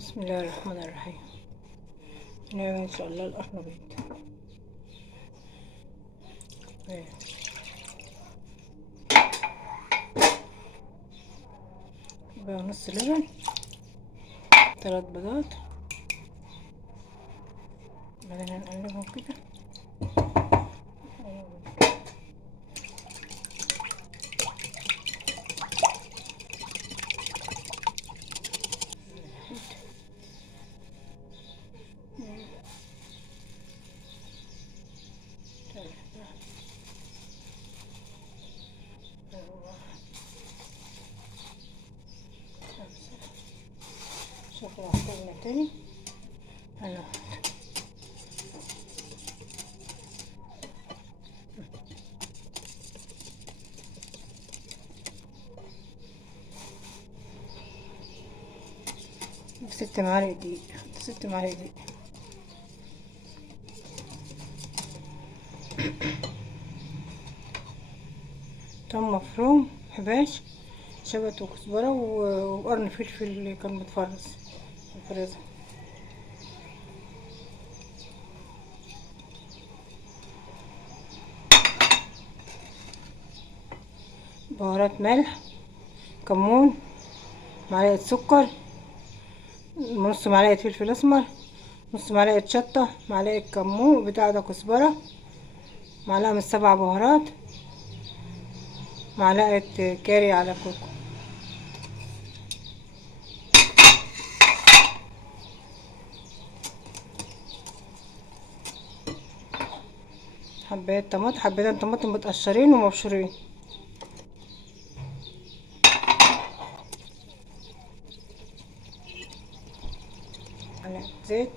بسم الله الرحمن الرحيم. نعمل ان شاء الله القرنبيط. إيه. بقى نص لبن، 3 بيضات، بعدين هنقلبهم كده. شوفوا هحطهم تاني. انا 6 معالق دقيق، 6 معالق دقيق. توم مفروم، حباش، شبت وكزبرة وقرن فلفل اللي كان متفرز في الفريزر. بهارات ملح، كمون، معلقة سكر، نص معلقة فلفل اسمر، نص معلقة شطة، معلقة كمون بتاع ده كزبرة، معلقة من 7 بهارات، معلقة كاري على كوكو. حباية طماطم، حبايتين طماطم متقشرين ومبشورين. معلقة زيت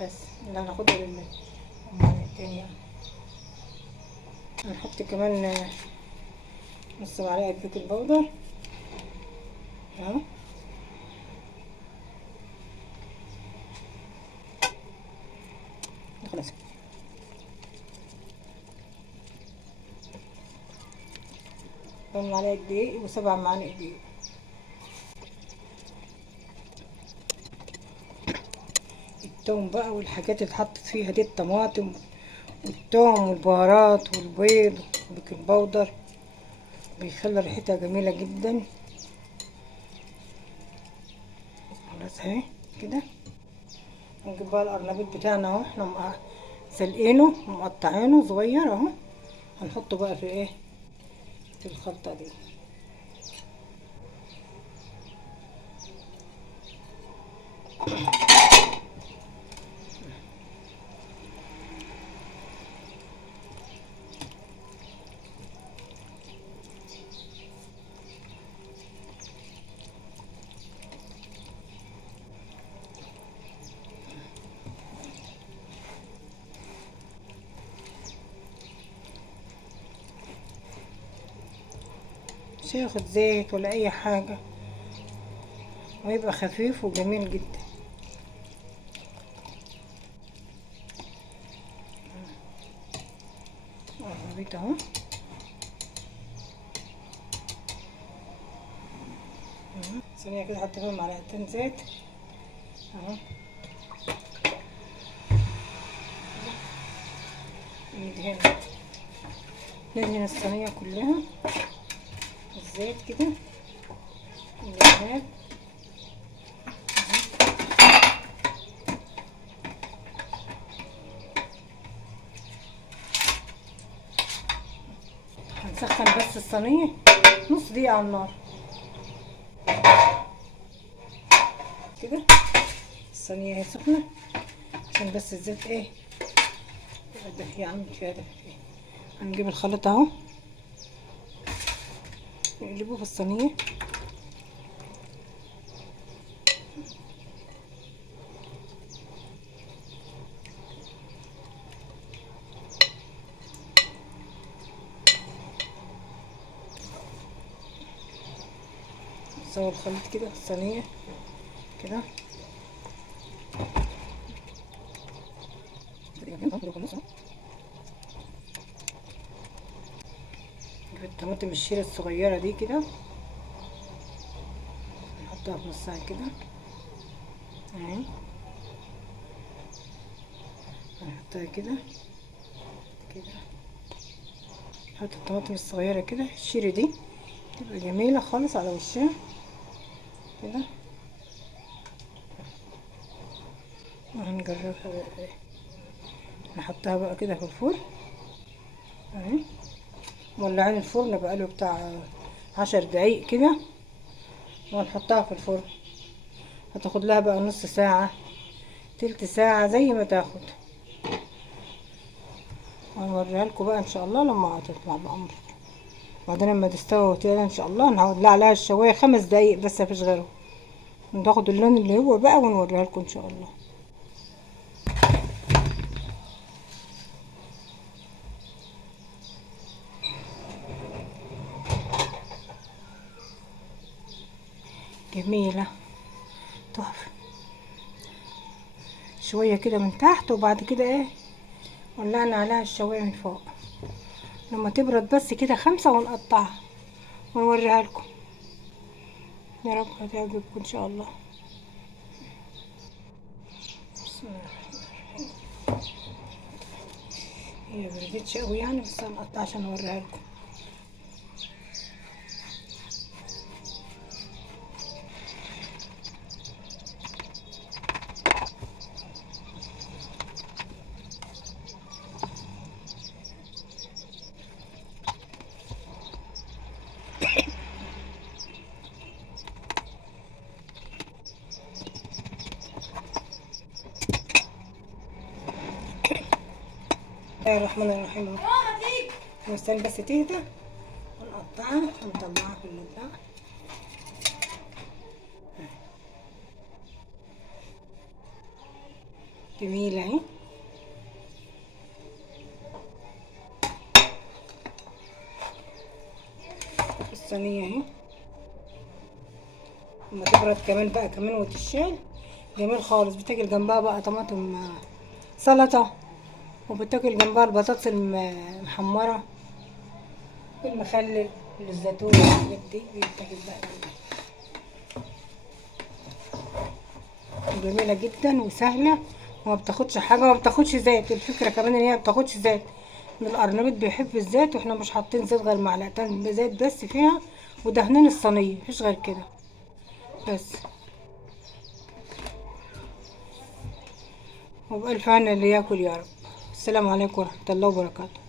بس اللي هناخدها معلقتين يعني. هنحط كمان نص معلقة بيكنج باودر اهو. خلاص. معلقة دقيق و7 معالق دقيق. التوم بقى والحاجات اللي اتحطت فيها دي، الطماطم والثوم والبهارات والبيض والبيكنج باودر، بيخلي ريحتها جميلة جدا. خلاص اهي كده. نجيب بقى القرنبيط بتاعنا اهو، احنا سلقينه ومقطعينه صغير اهو. هنحطه بقى في ايه، في الخلطة دي. مش هياخد زيت ولا اي حاجة، ويبقى خفيف وجميل جدا. القرنبيط اهو. ثانية كده حط فيها معلقتين زيت اهو. ندهن الصينية كلها الزيت كده. الجناب هنسخن بس الصينية نص دقيقة على النار كده. الصينية اهي سخنة عشان بس الزيت ايه ده يا عم فيها ده. هنجيب الخليط اهو نقلبه في الصينية. نسوي الخليط كده في الصينية كده. نجيب الطماطم الشيرة الصغيرة دي كده، نحطها في نصها كده. اهي هنحطها كده كده. نحط الطماطم الصغيرة كده الشيري دي تبقى جميلة خالص على وشها كده. وهنجربها بقى نحطها بقى كده في الفرن اهي. مولعين الفرن بقاله بتاع 10 دقايق كده، وهنحطها في الفرن. هتاخد لها بقى نص ساعة تلت ساعة زي ما تاخد. هنوريها لكم بقى ان شاء الله لما تطلع بأمر. بعدين لما تستوي وتقلى ان شاء الله نعود لها عليها الشواية 5 دقايق بس مفيش غيره، ناخد اللون اللي هو بقى ونوريها لكم ان شاء الله. جميلة تحفة. شوية كده من تحت وبعد كده ايه ولعنا عليها الشواية من فوق لما تبرد بس كده 5 ونقطعها ونوريها لكم. يا رب هتعجبكم ان شاء الله. بسم الله الرحمن الرحيم. هي بردتش قوي يعني بس هنقطع عشان اوريها لكم. بسم الله الرحمن الرحيم. نستنى بس تهدى ونقطعها ونطلعها في البتاع. جميلة اهي. الصينية اهي لما تبرد كمان بقى كمان وتشال جميل خالص. بتاكل جنبها بقى طماطم سلطة، وبتاكل جنبها البطاطس المحمرة بالمخلل والزيتون والحاجات دي بيتاكل بقى جنبها. جميلة جدا وسهلة وما بتاخدش حاجة وما بتاخدش زيت. الفكرة كمان ان هي ما بتاخدش زيت، ان القرنبيط بيحب الزيت واحنا مش حاطين زيت غير معلقتين زيت بس فيها ودهنين الصينية مفيش غير كده بس. وبألف هنا اللي ياكل يا رب. السلام عليكم ورحمة الله وبركاته.